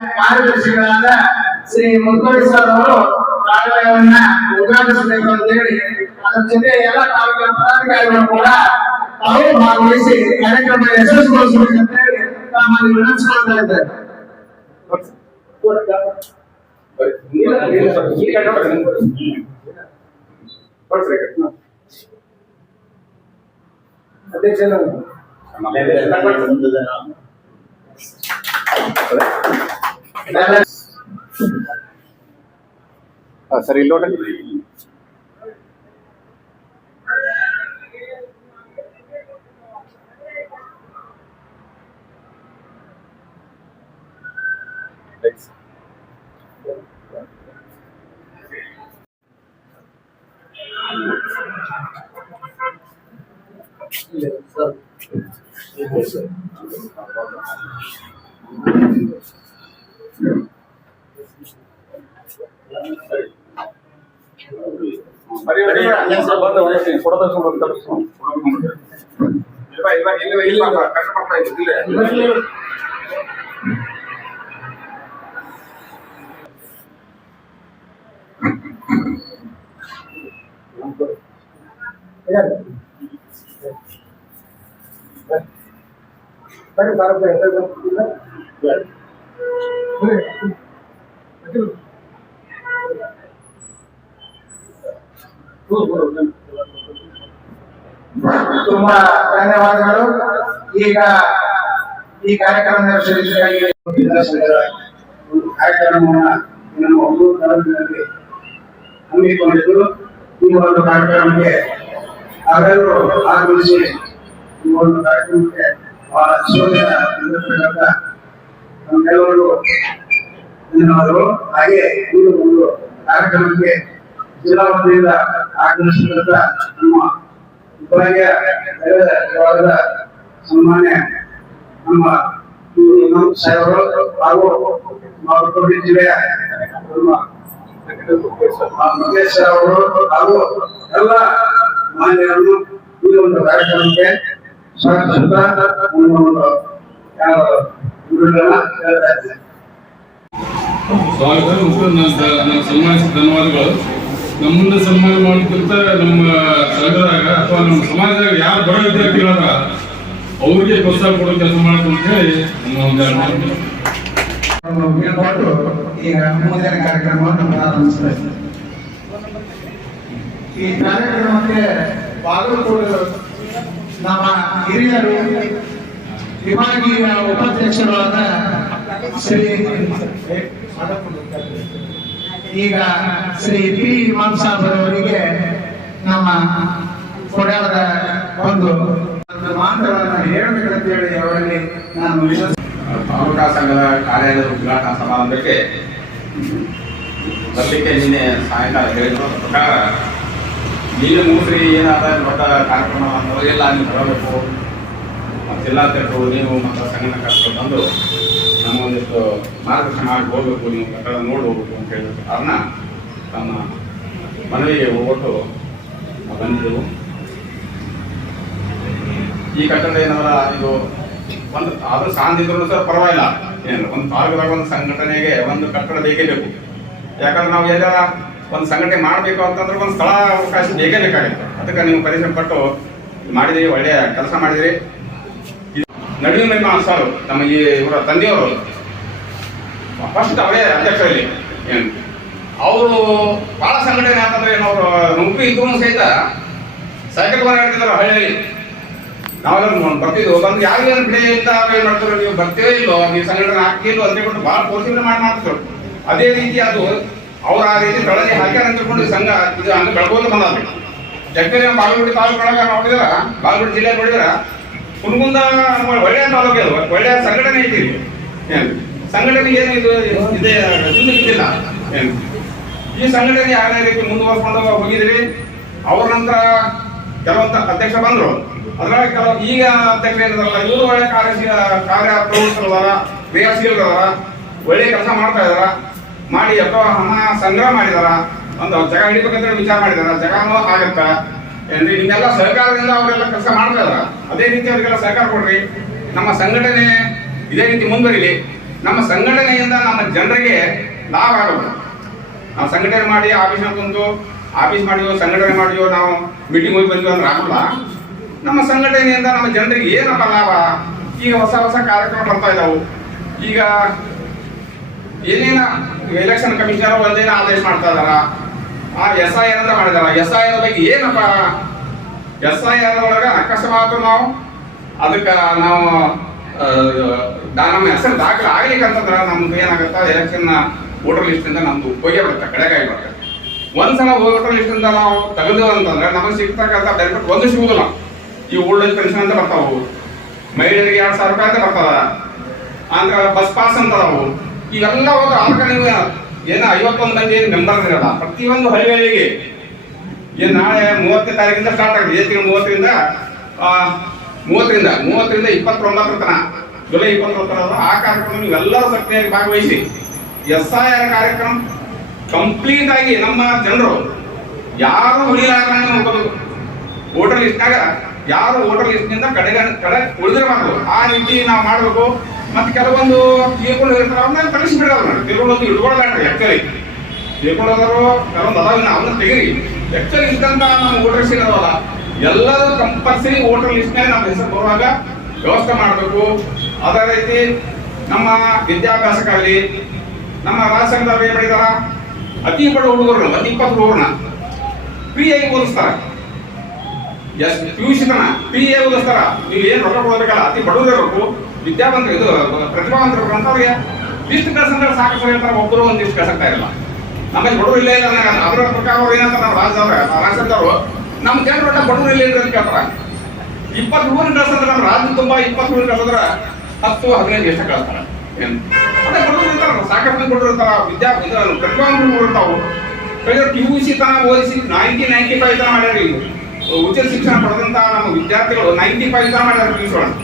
ಕಾರ್ಯದರ್ಶಿಗಳಾದ ಶ್ರೀ ಮುದ್ಗೋಡಿ ಸರ್ ಅವರು ಕಾರ್ಯಾಲಯವನ್ನ ಉದ್ಘಾಟಿಸಬೇಕು ಅಂತ ಹೇಳಿ ಅದರ ಜೊತೆ ಎಲ್ಲ ತಾಲೂಕಿನ ಪದಾಧಿಕಾರಿಗಳು ಕೂಡ ತಾವು ಭಾಗವಹಿಸಿ ಕಾರ್ಯಕ್ರಮ ಯಶಸ್ವಿಗೊಳಿಸಬೇಕಂತ ಹೇಳಿ ತಮ್ಮಲ್ಲಿ ವಿನಂತಿಸಿಕೊಳ್ತಾ ಇದ್ದಾರೆ. ಸರ್ ಇಲ್ಲಿ ನೋಡ್ರಿ ತುಂಬಾ ಧನ್ಯವಾದಗಳು. ಈಗ ಈ ಕಾರ್ಯಕ್ರಮ ಹಮ್ಮಿಕೊಂಡಿದ್ದು ಈ ಒಂದು ಕಾರ್ಯಕ್ರಮಕ್ಕೆ ಅವರೆಲ್ಲರೂ ಆಗಮಿಸಿ ಈ ಒಂದು ಕಾರ್ಯಕ್ರಮಕ್ಕೆ ನಮ್ಮೆಲ್ಲರೂ ಧನ್ಯವಾದಗಳು. ಹಾಗೆ ಈ ಒಂದು ಕಾರ್ಯಕ್ರಮಕ್ಕೆ ಜಿಲ್ಲಾ ವತಿಯಿಂದ ಆಗಮಿಸಿದಂತ ನಮ್ಮ ವಿಭಾಗೀಯ ವಿಭಾಗದ ಸನ್ಮಾನ್ಯ ನಮ್ಮ ಸಾಹೇಬರು ಹಾಗೂ ಬಾಗಲಕೋಟೆ ಜಿಲ್ಲೆಯ ನಮ್ಮ ಮುಖೇಶ್ ಅವರು ಹಾಗೂ ಎಲ್ಲ ಮಾನ್ಯರನ್ನು ಈ ಒಂದು ಕಾರ್ಯಕ್ರಮಕ್ಕೆ ಸ್ವಾಗತಿಸುತ್ತಾ ಸ್ವಾಗತ ಸನ್ಮಾನಿಸಿದ ಧನ್ಯವಾದಗಳು. ನಮ್ಮನ್ನ ಸನ್ಮಾನ ಮಾಡೋದಕ್ಕಿಂತ ನಮ್ಮ ಸಂಘದಾಗ ಅಥವಾ ನಮ್ಮ ಸಮಾಜದಾಗ ಯಾರು ಬಡ ವಿದ್ಯಾರ್ಥಿಗಳಾದ ಅವ್ರಿಗೆ ಪ್ರೋತ್ಸಾಹ ಕೊಡೋ ಕೆಲಸ ಮಾಡ್ಕೊಂತ ಹೇಳಿ ಈಗ ಮುಂದಿನ ಕಾರ್ಯಕ್ರಮವನ್ನು ಪ್ರಾರಂಭಿಸಬೇಕು. ಈ ಕಾರ್ಯಕ್ರಮಕ್ಕೆ ಬಾಗಲಕೋಟೆ ನಮ್ಮ ಹಿರಿಯರು ವಿಭಾಗೀಯ ಉಪಾಧ್ಯಕ್ಷರಾದ ಶ್ರೀ ಈಗ ಶ್ರೀ ಪಿ ಇಮಾಮ್ ಸಾಹೇಬರವರಿಗೆ ನಮ್ಮ ಕೊಡಾದ ಒಂದು ಮಾತುಗಳನ್ನು ಹೇಳಬೇಕಂತ ಹೇಳಿ ಅವರಲ್ಲಿ ನಾನು ತಾಲೂಕಾ ಸಂಘದ ಕಾರ್ಯಾಲಯದ ಉದ್ಘಾಟನಾ ಸಮಾರಂಭಕ್ಕೆ ಬರಲಿಕ್ಕೆ ನಿನ್ನೆ ಸಾಯಂಕಾಲ ಹೇಳಿದ ಪ್ರಕಾರ ನೀನು ಮೂಸ್ರಿ ಏನಾದ ದೊಡ್ಡ ಕಾರ್ಯಕ್ರಮ ಎಲ್ಲ ನೀವು ತಗೋಬೇಕು, ಜಿಲ್ಲಾಧ್ಯಕ್ಷರು ನೀವು ಮತ್ತು ಸಂಘಟಕರು ಬಂದು ನಮ್ಮೊಂದಿಷ್ಟು ಮಾರ್ಗದರ್ಶನ ಮಾಡಿ ಹೋಗಬೇಕು, ನೀವು ಕಟ್ಟಡ ನೋಡಿ ಹೋಗ್ಬೇಕು ಅಂತ ಹೇಳಿದ ಕಾರಣ ತಮ್ಮ ಮನವಿಗೆ ಹೋಗ್ಬಿಟ್ಟು ಬಂದಿದ್ದೆವು. ಈ ಕಟ್ಟಡ ಏನಂದ್ರೆ ಇದು ಒಂದು ಆದ್ರೂ ಸಾಂದಿದ್ರು ಸಹ ಪರವಾಗಿಲ್ಲ, ಏನು ಒಂದು ತಾಲೂಕದಾಗ ಒಂದು ಸಂಘಟನೆಗೆ ಒಂದು ಕಟ್ಟಡ ಬೇಕೇ ಬೇಕು. ಯಾಕಂದ್ರೆ ನಾವು ಎಲ್ಲ ಒಂದು ಸಂಘಟನೆ ಮಾಡಬೇಕು ಅಂತಂದ್ರೆ ಒಂದು ಸ್ಥಳ ಅವಕಾಶ ಬೇಕೇ ಬೇಕಾಗುತ್ತೆ. ಅದಕ್ಕೆ ನೀವು ಪರಿಶ್ರಮ ಪಟ್ಟು ಮಾಡಿದಿರಿ, ಒಳ್ಳೆಯ ಕೆಲಸ ಮಾಡಿದಿರಿ. ನಡುವೆ ನಿಮ್ಮ ಸಾರು ನಮ್ಮ ಈ ಇವರ ತಂದೆಯವರು ಫಸ್ಟ್ ಅವರೇ ಅಧ್ಯಕ್ಷರಲ್ಲಿ ಏನು ಅವರು ಭಾಳ ಸಂಘಟನೆ ಅಂತಂದ್ರೆ ಏನವರು ನೌಕರಿ ಇದ್ರು ಸಹಿತ ಸೈಕಲ್ ಬರ ಹೇಳ್ತಿದ್ರು ಹಳ್ಳಿಯಲ್ಲಿ. ನಾವೆಲ್ಲ ಬರ್ತಿದ್ವು, ಬಂದು ಯಾರಿಗೇನು ಬಿಡೇ ಇಲ್ಲ ಏನು ಮಾಡ್ತಾರೆ, ನೀವು ಬರ್ತೇವೇ ಇಲ್ಲೋ, ನೀವು ಸಂಘಟನೆ ಹಾಕಿಲ್ಲೋ ಅಂತ ಹೇಳ್ಬಿಟ್ಟು ಭಾಳ ಪೋಷಣೆ ಮಾಡ್ತಿದ್ರು. ಅದೇ ರೀತಿ ಅದು ಅವ್ರು ಆ ರೀತಿ ಬೆಳಗ್ಗೆ ಹಾಕ್ಯಾರ ಅಂತ ತಿಳ್ಕೊಂಡು ಸಂಘ ಇದು ಹಂಗೆ ಬೆಳಗೋದು ಬಂದಾದ್ರಿ. ಜಗತ್ತಲ್ಲಿ ನಮ್ಮ ಬಾಗಲಕೋಟೆ ತಾಲೂಕೊಳಗೆ ನೋಡಿದ್ರ, ಬಾಗಲಕೋಟೆ ಜಿಲ್ಲೆ ನೋಡಿದ್ರ ಕುಣಗುಂದ ಒಳ್ಳೆಯ ತಾಲೂಕು ಅದು, ಒಳ್ಳೆಯ ಸಂಘಟನೆ ಐತಿ. ಏನು ಸಂಘಟನೆ ಏನು ಇದು ಇದೆ ಇದ್ದಿಲ್ಲ. ಏನು ಈ ಸಂಘಟನೆ ಯಾವುದೇ ರೀತಿ ಮುಂದುವರ್ಸ್ಕೊಂಡು ಹೋಗಿದ್ರಿ. ಅವ್ರ ನಂತರ ಕೆಲವೊಂದು ಅಧ್ಯಕ್ಷ ಬಂದರು, ಅದ್ರಾಗ ಕೆಲವು ಈಗ ಅಧ್ಯಕ್ಷ ಏನಿದಾರಲ್ಲ ಇವರು ಒಳ್ಳೆ ಕಾರ್ಯ ಪ್ರವೃತ್ತರದಾರ, ಕ್ರಿಯಾಶೀಲರದಾರ, ಒಳ್ಳೆ ಕೆಲಸ ಮಾಡ್ತಾ ಇದಾರ. ಮಾಡಿ ಅಥವಾ ಹಣ ಸಂಗ್ರಹ ಮಾಡಿದಾರ, ಒಂದು ಜಾಗ ಹಿಡಿಬೇಕಂತ ವಿಚಾರ ಮಾಡಿದಾರ, ಜಾಗನೂ ಆಗತ್ತ ಏನ್ರಿ. ನಿಮ್ಮೆಲ್ಲ ಸಹಕಾರದಿಂದ ಅವರೆಲ್ಲ ಕೆಲಸ ಮಾಡ್ತಾ ಇದಾರ. ಅದೇ ರೀತಿ ಅವರಿಗೆಲ್ಲ ಸಹಕಾರ ಕೊಡ್ರಿ. ನಮ್ಮ ಸಂಘಟನೆ ಇದೇ ರೀತಿ ಮುಂದುವರಿಲಿ. ನಮ್ಮ ಸಂಘಟನೆಯಿಂದ ನಮ್ಮ ಜನರಿಗೆ ಲಾಭ ಆಗೋದು. ನಾವು ಸಂಘಟನೆ ಮಾಡಿ ಆಫೀಸ್ನ ಕುಂತು ಆಫೀಸ್ ಮಾಡಿಯೋ ಸಂಘಟನೆ ಮಾಡಿಯೋ ನಾವು ಮೀಟಿಂಗ್ ಹೋಗಿ ಬಂದ್ವಿ ಅಂದ್ರೆ ಆಗಲ್ಲ. ನಮ್ಮ ಸಂಘಟನೆಯಿಂದ ನಮ್ಮ ಜನರಿಗೆ ಏನಪ್ಪ ಲಾಭ? ಈಗ ಹೊಸ ಹೊಸ ಕಾರ್ಯಕ್ರಮ ಬರ್ತಾ ಇದ್ದಾವೆ. ಈಗ ಏನೇನ ಎಲೆಕ್ಷನ್ ಕಮಿಷನರ್ ಒಂದೇನ ಆದೇಶ ಮಾಡ್ತಾ ಇದಾರ, SIR ಅಂತ ಮಾಡಿದಾರ. SIR ಬಗ್ಗೆ ಏನಪ್ಪ? SIR ಒಳಗ ಅಕಸ್ಮಾತ್ ನಾವು ಅದಕ್ಕೆ ನಾವು ನಮ್ಮ ಹೆಸರು ದಾಖಲೆ ಆಗ್ಲಿಕ್ಕೆ ಅಂತಂದ್ರೆ ನಮ್ದು ಏನಾಗುತ್ತೆ, ಎಲೆಕ್ಷನ್ ವೋಟರ್ ಲಿಸ್ಟ್ ಇಂದ ನಮ್ದು ಹೋಗೇ ಬರುತ್ತೆ, ಕಡೆಗಾಗಿ ಬರುತ್ತೆ. ಒಂದ್ಸಲ ವೋಟರ್ ಲಿಸ್ಟ್ ಇಂದ ನಾವು ತೆಗೆದು ಅಂತಂದ್ರೆ ನಮಗೆ ಸಿಗ್ತಕ್ಕಂಥ ಬೆನಿಫಿಟ್ ಒಂದು ಸಿಗುದಿಲ್ಲ. ಈ ಓಲ್ಡ್ ಏಜ್ ಪೆನ್ಷನ್ ಅಂತ ಬರ್ತಾವು, ಮಹಿಳೆಯರಿಗೆ 2,000 ರೂಪಾಯಿ ಅಂತ ಬರ್ತದ, ಅಂದ್ರೆ ಬಸ್ ಪಾಸ್ ಅಂತ ಅದಾವು. ಇವೆಲ್ಲ ಹೋದ್ರೆ ಆಗ ನೀವು ಏನು 51 ಮಂದಿ ಏನು ಮೆಂಬರ್ಸ್ ಇರಲ್ಲ. ಪ್ರತಿಯೊಂದು ಹಳ್ಳಿಗಳಿಗೆ ಏನು ನಾಳೆ 30ನೇ ತಾರೀಕಿಂದ ಸ್ಟಾರ್ಟ್ ಆಗಿದೆ. ಏಪ್ರಿಲ್ 30ರಿಂದ 29 ತನಕ, ಜುಲೈ 29 ಆ ಕಾರ್ಯಕ್ರಮ ನೀವೆಲ್ಲರೂ ಸಕ್ರಿಯಾಗಿ ಭಾಗವಹಿಸಿ. SIR ಕಾರ್ಯಕ್ರಮ ಕಂಪ್ಲೀಟ್ ಆಗಿ ನಮ್ಮ ಜನರು ಯಾರು ಉಳಿಲಾರ್ದಂಗೆ ನೋಡ್ಕೋಬೇಕು. ವೋಟರ್ ಲಿಸ್ಟ್ನಾಗ ಯಾರು ವೋಟರ್ ಲಿಸ್ಟ್ನಿಂದ ಕಡೆ ಉಳಿದಿರಬಾರ್ದು, ಆ ರೀತಿ ನಾವು ಮಾಡಬೇಕು. ಮತ್ತೆ ಕೆಲವೊಂದು ತಿಳ್ಕೊಂಡು ಇರ್ತಾರೆ, ಅವ್ರನ್ನ ಕಳಿಸಿಬಿಡೋದು. ತಿಳ್ಕೊಳ್ಳೋದು ಇಟ್ಕೊಳ್ಳೋದಾಡ್ರಿ. ಆಕ್ಚುಲಿ ತಿಳ್ಕೊಳ್ಳೋದ್ರು ಕೆಲವೊಂದು ಅದಾವ, ಅವನ್ನ ತೆಗಿರಿ. ಆಕ್ಚುಲಿ ಇದ್ದಂತ ನಮ್ಮ ವೋಟರ್ ಲಿಸ್ಟ್ ಇರೋಲ್ಲ, ಎಲ್ಲರೂ ಕಂಪಲ್ಸರಿ ವೋಟರ್ ಲಿಸ್ಟ್ನಾಗ ನಮ್ಮ ಹೆಸರು ಬರುವಾಗ ವ್ಯವಸ್ಥೆ ಮಾಡಬೇಕು. ಅದೇ ರೀತಿ ನಮ್ಮ ವಿದ್ಯಾಭ್ಯಾಸಕ್ಕಾಗಲಿ ನಮ್ಮ ರಾಜಸಂಘದವ್ರು ಏನ್ ಮಾಡಿದಾರ, ಅತಿ ಬಡ ಹುಡುಗರು 20 ಹುಡುಗರನ್ನ ಫ್ರೀಯಾಗಿ ಓದಿಸ್ತಾರ. PUC ತನ ಫ್ರೀಯಾಗಿ ಓದಿಸ್ತಾರ. ನೀವು ಏನು ರೊಕ್ಕ ಕೊಡಬೇಕಲ್ಲ, ಅತಿ ಬಡವರು ಇರಬೇಕು, ವಿದ್ಯಾವಂತರು, ಇದು ಪ್ರತಿಭಾವಂತರು ಅಂತ ಅವ್ರಿಗೆ ಲಿಸ್ಟ್ ಕಳ್ಸಂದ್ರೆ ಸಾಕು ಹೇಳ್ತಾರೆ. ಒಬ್ಬರು ಒಂದು ಲಿಸ್ಟ್ ಕಳ್ಸಕ್ತಾ ಇರಲ್ಲ. ನಮ್ಮಲ್ಲಿ ಬಡವರು ಇಲ್ಲೇ ಇಲ್ಲ. ಅದರ ಪ್ರಕಾರ ಅವ್ರು ಏನಂತಾರೆ, ನಮ್ಮ ರಾಜಸಂಘದವರು ನಮ್ಮ ಜನರು ಒಟ್ಟ ಬಡವರು ಇಲ್ಲ ಅಂತ ಕೇಳ್ತಾರ. 20 ಹುಡುಗರು ಕಳ್ಸಂದ್ರೆ ನಮ್ಮ ರಾಜ್ಯ ತುಂಬಾ 20 ಹುಡುಗರು ಕಳ್ಸಂದ್ರೆ 10-15 ಎಷ್ಟು ಕಳಿಸ್ತಾರ. ಏನು ಅದೇ ಬಡವರು ಇರ್ತಾರ, ಸಾಕಷ್ಟು ಬಡವರು ಇರ್ತಾರ, ಪ್ರತಿಭಾವಂತರು ಇರ್ತಾವು. PUC ತನ ಓದಿಸಿ 95 ತನ ಮಾಡ್ಯಾರ. ಉಚಿತ ಶಿಕ್ಷಣ ಪಡೆದಂತ ನಮ್ಮ ವಿದ್ಯಾರ್ಥಿಗಳು 95 ತನ ಮಾಡ್ಯಾರ. PUC ಒಳಗೆ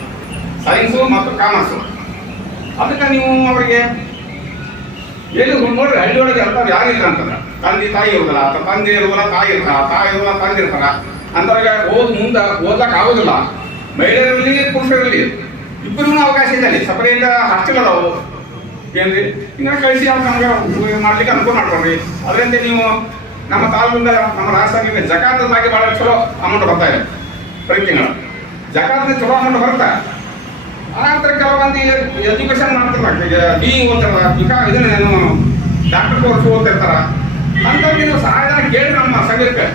ಸೈನ್ಸು ಮತ್ತು ಕಾಮರ್ಸು. ಅದಕ್ಕೆ ನೀವು ಅವರಿಗೆ ಏನು ನೋಡ್ರಿ, ಹಳ್ಳಿ ಒಳಗೆ ಇರ್ತಾರ ಯಾರಿಲ್ಲ ಅಂತಂದ್ರೆ ತಂದೆ ತಾಯಿ ಇರೋದಿಲ್ಲ, ಅಥವಾ ತಂದೆ ಇರೋದಿಲ್ಲ ತಾಯಿ ಇರ್ತಾರ, ತಾಯಿ ಇರೋದಿಲ್ಲ ತಂದೆ ಇರ್ತಾರ. ಅಂತವ್ರಿಗೆ ಮುಂದೆ ಓದ್ಲಕ್ ಆಗೋದಿಲ್ಲ. ಮಹಿಳೆಯರಲ್ಲಿ ಪುರುಷರಲ್ಲಿ ಇಬ್ಬರಿಗೂ ಅವಕಾಶ ಇದೆ. ಅಲ್ಲಿ ಸಪರೇಟ್ ಹಾಸ್ಟೆಲ್ ಅದಾವು ಏನ್ರಿ, ಹಿಂಗಾಗಿ ಕಳಿಸಿ ಅವ್ರು ನಮ್ಗೆ ಮಾಡ್ಲಿಕ್ಕೆ ಅನುಕೂಲ ಮಾಡ್ಕೊಡ್ರಿ. ಅದರಿಂದ ನೀವು ನಮ್ಮ ತಾಲೂಕಿಂದ ನಮ್ಮ ರಾಷ್ಟ್ರಕ್ಕೆ ಜಕಾತದಾಗಿ ಬಹಳ ಚಲೋ ಅಮೌಂಟ್ ಬರ್ತಾ ಇದೆ. ಪ್ರತಿ ತಿಂಗಳು ಜಕಾತ್ನ ಚಲೋ ಅಮೌಂಟ್ ಬರುತ್ತೆ. ಆನಂತರ ಕೆಲವೊಂದು ಎಜುಕೇಶನ್ ಮಾಡ್ತಿರ್ತಾರೆ, BE ಓದ್ತಿರ್ತಾರ, ಇದನ್ನೇನು ಡಾಕ್ಟರ್ ಕೋರ್ಸ್ ಓದ್ತಿರ್ತಾರ. ಅಂತವ್ರಿಗೆ ನೀವು ಸಹಾಯಧನ ಕೇಳಿ ನಮ್ಮ ಸಂಘಕ್ಕೆ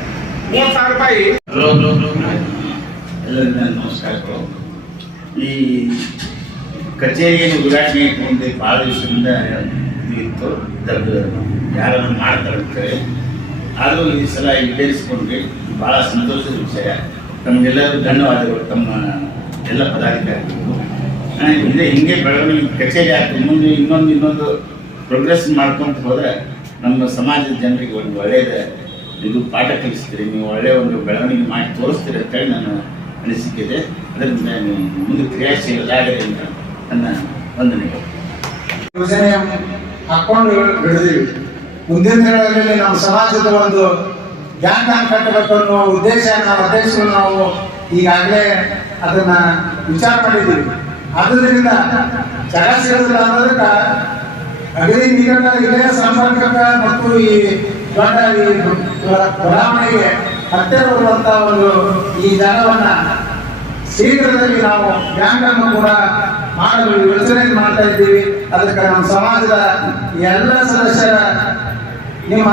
30,000 ರೂಪಾಯಿ. ಎಲ್ಲರಿಂದ ನಮಸ್ಕಾರಗಳು. ಈ ಕಚೇರಿಯನ್ನು ಉದ್ಘಾಟನೆ ಇಟ್ಟುಕೊಂಡು ಭಾಳ ದಿವಸದಿಂದ ಇತ್ತು, ಇದರದ್ದು ಯಾರನ್ನು ಮಾಡ್ತಾರೆ. ಆದರೂ ಈ ಸಲ ಈಡೇರಿಸಿಕೊಂಡ್ರೆ ಭಾಳ ಸಂತೋಷದ ವಿಷಯ. ತಮಗೆಲ್ಲರೂ ಧನ್ಯವಾದಗಳು, ತಮ್ಮ ಎಲ್ಲ ಪದಾಧಿಕಾರಿಗಳು. ಇದೇ ಹಿಂಗೆ ಬೆಳವಣಿಗೆ ಕಚೇರಿ ಆಗ್ತದೆ. ಮುಂದೆ ಇನ್ನೊಂದು ಪ್ರೋಗ್ರೆಸ್ ಮಾಡ್ಕೊಂತ ಹೋದರೆ ನಮ್ಮ ಸಮಾಜದ ಜನರಿಗೆ ಒಂದು ಒಳ್ಳೆಯದ ಇದು ಪಾಠ ಕಲಿಸ್ತೀರಿ, ನೀವು ಒಳ್ಳೆಯ ಒಂದು ಬೆಳವಣಿಗೆ ಮಾಡಿ ತೋರಿಸ್ತೀರಿ ಅಂತೇಳಿ ನನ್ನ ಅನಿಸಿಕೆ ಇದೆ. ಅದರಿಂದ ನೀವು ಮುಂದೆ ಕ್ರಿಯಾಶೀಲರಾಗಲಿ ಅಂತ ನನ್ನ ವಂದನೆಗಳು. ಯೋಜನೆ ಹಾಕೊಂಡು ಬೆಳೆದಿವಿ. ಮುಂದಿನ ದಿನಗಳಲ್ಲಿ ನಮ್ಮ ಸಮಾಜದ ಒಂದು ಜ್ಞಾನ ಕಟ್ಟಬೇಕು ಅನ್ನೋ ಉದ್ದೇಶ ನಾವು ಈಗಾಗಲೇ ಅದನ್ನ ವಿಚಾರ ಮಾಡಿದ್ದೀವಿ. ಆದ್ದರಿಂದ ಜಗ ಸೇರೋದಿಲ್ಲ ಅನ್ನೋದಕ್ಕೆ ಅಗದಿ ನಿಕಟ ಇದೇ ಸಂಪರ್ಕಕ್ಕೆ ಮತ್ತು ಈ ದೊಡ್ಡ ಬಡಾವಣೆಗೆ ಹತ್ತಿರ ಬರುವಂತ ಒಂದು ಈ ಜಾಗವನ್ನ ಶೀಘ್ರದಲ್ಲಿ ನಾವು ಬ್ಯಾಂಕನ್ನು ಕೂಡ ಮಾಡಲು ಯೋಚನೆ ಮಾಡ್ತಾ ಇದ್ದೀವಿ. ಅದಕ್ಕೆ ನಮ್ಮ ಸಮಾಜದ ಎಲ್ಲ ಸದಸ್ಯರ ನಿಮ್ಮ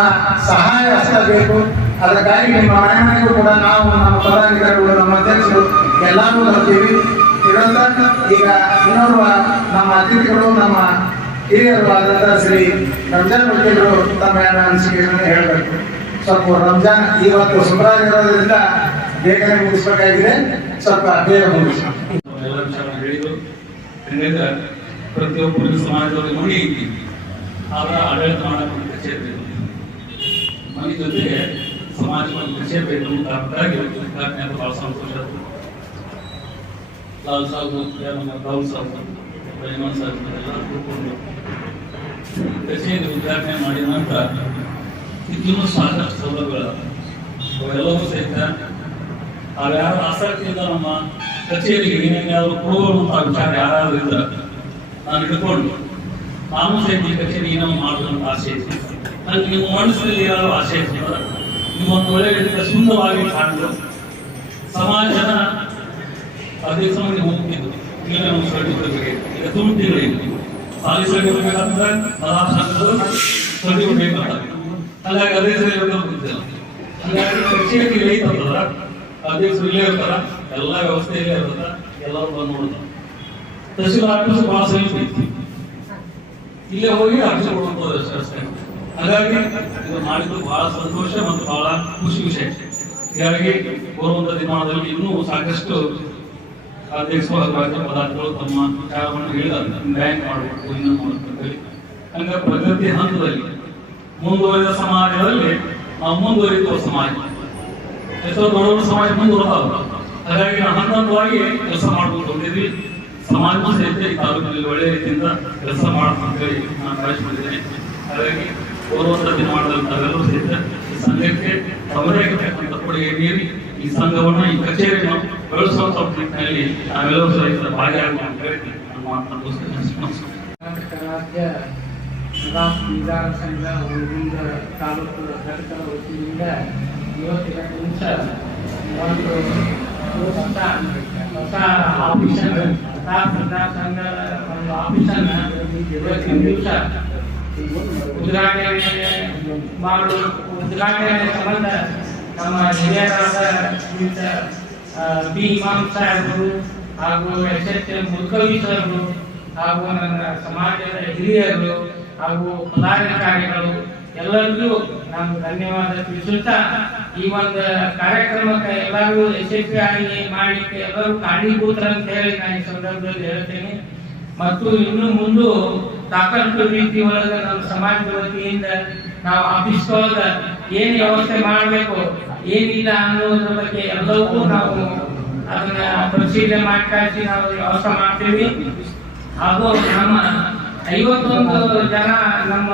ಸಹಾಯ ಹಸ್ತ ಬೇಕು. ಅದಕ್ಕಾಗಿ ನಿಮ್ಮ ಮನೆಗೂ ಕೂಡ ನಾವು ನಮ್ಮ ಪದಾಧಿಕಾರಿಗಳು, ನಮ್ಮ ಅಧ್ಯಕ್ಷರು ಎಲ್ಲರೂ ಬರ್ತೀವಿ. ಈಗ ಇನ್ನೋರ್ವ ನಮ್ಮ ಅತಿಥಿಗಳು, ನಮ್ಮ ಹಿರಿಯರು ಆದಂತಹ ಶ್ರೀ ರಂಜಾನ್ ವಕೀಲರು ತಮ್ಮ ಅನಿಸಿಕೆಯನ್ನು ಹೇಳಬೇಕು. ಸ್ವಲ್ಪ ರಂಜಾನ್ ಇವತ್ತು ಶುಕ್ರವಾರ ಇರೋದ್ರಿಂದ ಬೇಗನೆ ಮುಗಿಸ್ಬೇಕಾಗಿದೆ, ಸ್ವಲ್ಪ ಬೇಗ ಮುಗಿಸ. ಎಲ್ಲ ವಿಚಾರ ಹೇಳಿದ್ರು. ಪ್ರತಿಯೊಬ್ಬರಿಗೂ ಸಮಾಜದಲ್ಲಿ ಮನೆ ಐತಿ, ಆದ್ರೆ ಆಡಳಿತ ಮಾಡಬೇಕು ಕಚೇರಿ ಮನೆ ಜೊತೆಗೆ ಸಮಾಜವನ್ನು ಕಚೇರಿ ಬೇಕು ಅಂತ ಬಹಳ ಸಂತೋಷ. ಲಾಲ್ ಸಾಹೇಬ್ ನಮ್ಮ ರಾಹುಲ್ ಸಾಹೇಬ್ ರಹಮಾನ್ ಸಾಹೇಬ್ ಎಲ್ಲ ಕೂತ್ಕೊಂಡು ಕಚೇರಿ ಉದ್ಘಾಟನೆ ಮಾಡಿದ ನಂತರ ಇನ್ನೂ ಸಾಕಷ್ಟು ಸೌಲಭ್ಯಗಳು ಅವೆಲ್ಲವೂ ಸಹಿತ ಅವ್ಯಾರ ಆಸಕ್ತಿಯಿಂದ ನಮ್ಮ ಕಚೇರಿಗೆ ಏನೇನಾದ್ರು ಕೊಡುವಂತ ವಿಚಾರ ಯಾರಾದ್ರೂ ಇದ್ರೆ ನಾನು ಹಿಡ್ಕೊಂಡು ನಾನು ಸಹಿತ ಈ ಕಚೇರಿ ಏನೋ ಮಾಡುವಂತ ಆಸೆ ಇದೆ. ನನಗೆ ನಿಮ್ಮ ಮನಸ್ಸಿನಲ್ಲಿ ಏನಾದ್ರು ಆಸೆ ಇರ್ತದೆ, ನೀವು ಒಂದು ಒಳ್ಳೆ ರೀತಿಯ ಸುಂದರವಾಗಿ ಕಾಣಲು ಸಮಾಜದ ಅಧ್ಯಕ್ಷರಿಗೆ ಹೋಗ್ತಿದ್ದು ಈಗ ನಾವು ಸರ್ಟಿಫಿಕೇಟ್ಗೆ ಈಗ ತುಳುತ್ತಿಗಳಿಗೆ ಸಾಲಿ ಸರ್ಟಿಫಿಕೇಟ್ ಸರ್ಟಿಫಿಕೇಟ್ ಬೇಕಾಗ್ತದೆ. ಹಾಗಾಗಿ ಅಧ್ಯಕ್ಷರಿಗೆ ಹೋಗ್ತಿದ್ದಿಲ್ಲ. ಹಾಗಾಗಿ ಕಚೇರಿಗೆ ಐತಂತದ ಅಧ್ಯಕ್ಷರು ಇಲ್ಲೇ ಇರ್ತಾರ, ಎಲ್ಲ ವ್ಯವಸ್ಥೆ ಇಲ್ಲೇ ಇರ್ತದ, ಎಲ್ಲರೂ ಬಂದು ನೋಡ್ತಾರೆ. ತಹಸೀಲ್ ಆಫೀಸ್ ಬಹಳ ಸಮೀಪ ಐತಿ, ಇಲ್ಲೇ ಹೋಗಿ ಆಫೀಸ್ ಕೊಡುವಂಥದ್ದು ಅಷ್ಟೇ. ಹಾಗಾಗಿ ಇದು ಮಾಡಿದ್ದು ಬಹಳ ಸಂತೋಷ ಮತ್ತು ಬಹಳ ಖುಷಿ ವಿಷಯ. ಹೀಗಾಗಿ ಬರುವಂತ ದಿನಮಾನದಲ್ಲಿ ಇನ್ನೂ ಸಾಕಷ್ಟು ಅಧ್ಯಕ್ಷರು ರಾಜ್ಯ ಪದಾರ್ಥಗಳು ತಮ್ಮ ವಿಚಾರವನ್ನು ಹೇಳಿದ್ದಾರೆ, ಬ್ಯಾಂಕ್ ಮಾಡಬೇಕು ಇನ್ನೊಂದು ಮಾಡಬೇಕು ಹೇಳಿ. ಹಂಗ ಪ್ರಗತಿ ಹಂತದಲ್ಲಿ ಮುಂದುವರಿದ ಸಮಾಜದಲ್ಲಿ ನಾವು ಮುಂದುವರಿಯುವ ಸಮಾಜ, ಎಷ್ಟೋ ದೊಡ್ಡ ಸಮಾಜ ಮುಂದುವರೆದಾವ. ಹಾಗಾಗಿ ನಾವು ಹಂತವಾಗಿ ಕೆಲಸ ಮಾಡ್ಕೊಂಡು ಹೊಂದಿದ್ವಿ. ಸಮಾಜ ಸಹಿತ ಈ ತಾಲೂಕಿನಲ್ಲಿ ಒಳ್ಳೆ ರೀತಿಯಿಂದ ಕೆಲಸ ಮಾಡ್ತಂತೇಳಿ ನಾನು ಬಯಸ್ಕೊಂಡಿದ್ದೇನೆ. ಹಾಗಾಗಿ ಬರುವಂತ ದಿನಮಾನದಲ್ಲಿ ತಾವೆಲ್ಲರೂ ಸಹಿತ ಈ ಸಂಘಕ್ಕೆ ಅವರೇ ಇರತಕ್ಕಂಥ ಕೊಡುಗೆ ನೀಡಿ ಈ ಸಂಘವನ್ನು ಈ ಕಚೇರಿಯನ್ನು ಬೆಳೆಸುವಂತ ನಿಟ್ಟಿನಲ್ಲಿ ನಾವೆಲ್ಲರೂ ಸಹಿತ ಭಾಗಿಯಾಗುವ ಅಂತ ಹೇಳಿ ನಾನು ಮಾತನಾಡುತ್ತೇನೆ. ಕರ್ನಾಟಕ ರಾಜ್ಯ ವಿಧಾನ ಸಂಘ ಹುಡುಗಿಂದ ತಾಲೂಕು ಘಟಕದ ವತಿಯಿಂದ ಇವತ್ತಿನ ದಿವಸ ಒಂದು ಹೊಸ ಆಫೀಸನ್ನು ಪ್ರಜಾ ಸಂಘದ ಒಂದು ಆಫೀಸನ್ನು ಇವತ್ತಿನ ದಿವಸ ಉದ್ಘಾಟನೆ ಸಂಬಂಧ ನಮ್ಮ ಹಿರಿಯರಾದ ಬಿ ಇಮಾಮ್ ಸಾಹೇಬರು ಹಾಗೂ SH ಮುಲ್ಕವಿ ಸರ್ರು ಹಾಗೂ ನನ್ನ ಸಮಾಜದ ಹಿರಿಯರು ಹಾಗೂ ಪದಾಧಿಕಾರಿಗಳು ಎಲ್ಲರಿಗೂ ನಾನು ಧನ್ಯವಾದ ತಿಳಿಸುತ್ತಾ ಈ ಒಂದು ಕಾರ್ಯಕ್ರಮಕ್ಕೆ ಎಲ್ಲರೂ ಯಶಸ್ವಿಯಾಗಿ ಮಾಡಲಿಕ್ಕೆ ಎಲ್ಲರೂ ಕಾರಣೀಭೂತರು ಅಂತ ಹೇಳಿ ನಾನು ಈ ಸಂದರ್ಭದಲ್ಲಿ ಹೇಳ್ತೇನೆ. ಮತ್ತು ಇನ್ನು ಮುಂದೆ ಸಾಕಷ್ಟು ರೀತಿ ಒಳಗೆ ನಮ್ಮ ಸಮಾಜದ ವತಿಯಿಂದ ನಾವು ಆಫೀಸ್ ಒಳಗ ಏನ್ ವ್ಯವಸ್ಥೆ ಮಾಡಬೇಕು ಏನಿಲ್ಲ ಅನ್ನೋದ್ರ ಬಗ್ಗೆ ಎಲ್ಲವೂ ನಾವು ಅದನ್ನ ಪರಿಶೀಲನೆ ಮಾಡಿ ನಾವು ವ್ಯವಸ್ಥೆ ಮಾಡ್ತೀವಿ. ಹಾಗೂ ನಮ್ಮ 51 ಜನ ನಮ್ಮ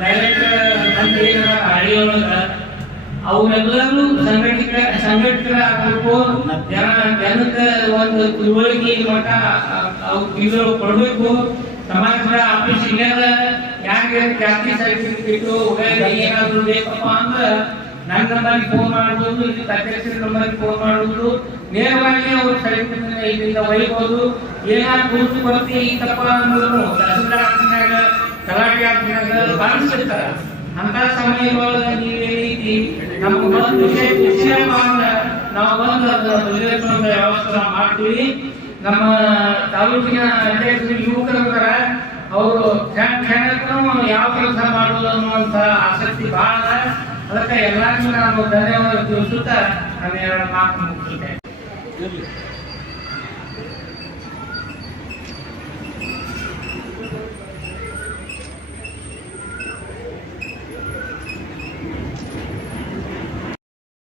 ಡೈರೆಕ್ಟರ್ ಅಂತ ಏನಾರ ಹಳ್ಳಿಯೊಳಗ ಅವರೆಲ್ಲರೂ ಸಂಘಟಿತರಾಗಬೇಕು. ಜನಕ್ಕೆ ಒಂದು ತಿಳುವಳಿಕೆ ಮಟ್ಟ ಅವ್ರು ಕೊಡ್ಬೇಕು. ಸಮಾಜದ ಆಫೀಸ್ ಇಲ್ಲಾರ ಯಾಕೆ ಜಾತಿ ಸರ್ಟಿಫಿಕೇಟ್ ಏನಾದ್ರು ಬೇಕಪ್ಪ ಅಂದ್ರೆ ನನ್ನ ನಂಬರ್ಗೆ ಫೋನ್ ಮಾಡ್ಬೋದು, ಇದಕ್ಕೆ ಅಧ್ಯಕ್ಷರ ನಂಬರ್ಗೆ ಫೋನ್ ಮಾಡ್ಬೋದು, ನೇರವಾಗಿ ಅವ್ರ ಸರ್ಟಿಫಿಕೇಟ್ ಇದರಿಂದ ಒಯ್ಬೋದು. ಏನಾದ್ರು ಗುರುತು ಬರ್ತಿ ಈತಪ್ಪ ಅಂದ್ರೂ ತಹಸೀಲ್ದಾರ್ನಾಗ ತಲಾಟಿ ಆಫೀಸ್ನಾಗ ಕಾಣಿಸ್ತಿರ್ತಾರ. ಅಂತ ಸಮಯದೊಳಗೆ ನೀವೇನೈತಿ ನಮ್ಗೆ ಬಂದು ವಿಷಯಪ್ಪ ಅಂದ್ರೆ ನಾವು ಬಂದು ಅದನ್ನ ವ್ಯವಸ್ಥೆ ಮಾಡ್ತೀವಿ. ನಮ್ಮ ತಾಲೂಕಿನ ಅಧ್ಯಕ್ಷರು ಯುವಕರಿರ್ತಾರ, ಅವರು ಕ್ಷಣಕ್ಕೂ ಯಾವ ಕೆಲಸ ಮಾಡೋದು ಅನ್ನುವಂಥ ಆಸಕ್ತಿ ಬಹಳ. ಅದಕ್ಕೆ ಎಲ್ಲರಿಗೂ ನಾನು ಧನ್ಯವಾದ ತಿಳಿಸುತ್ತಾ ನಾನು ಎರಡು ಮಾತು ಮುಗಿಸುತ್ತೇನೆ.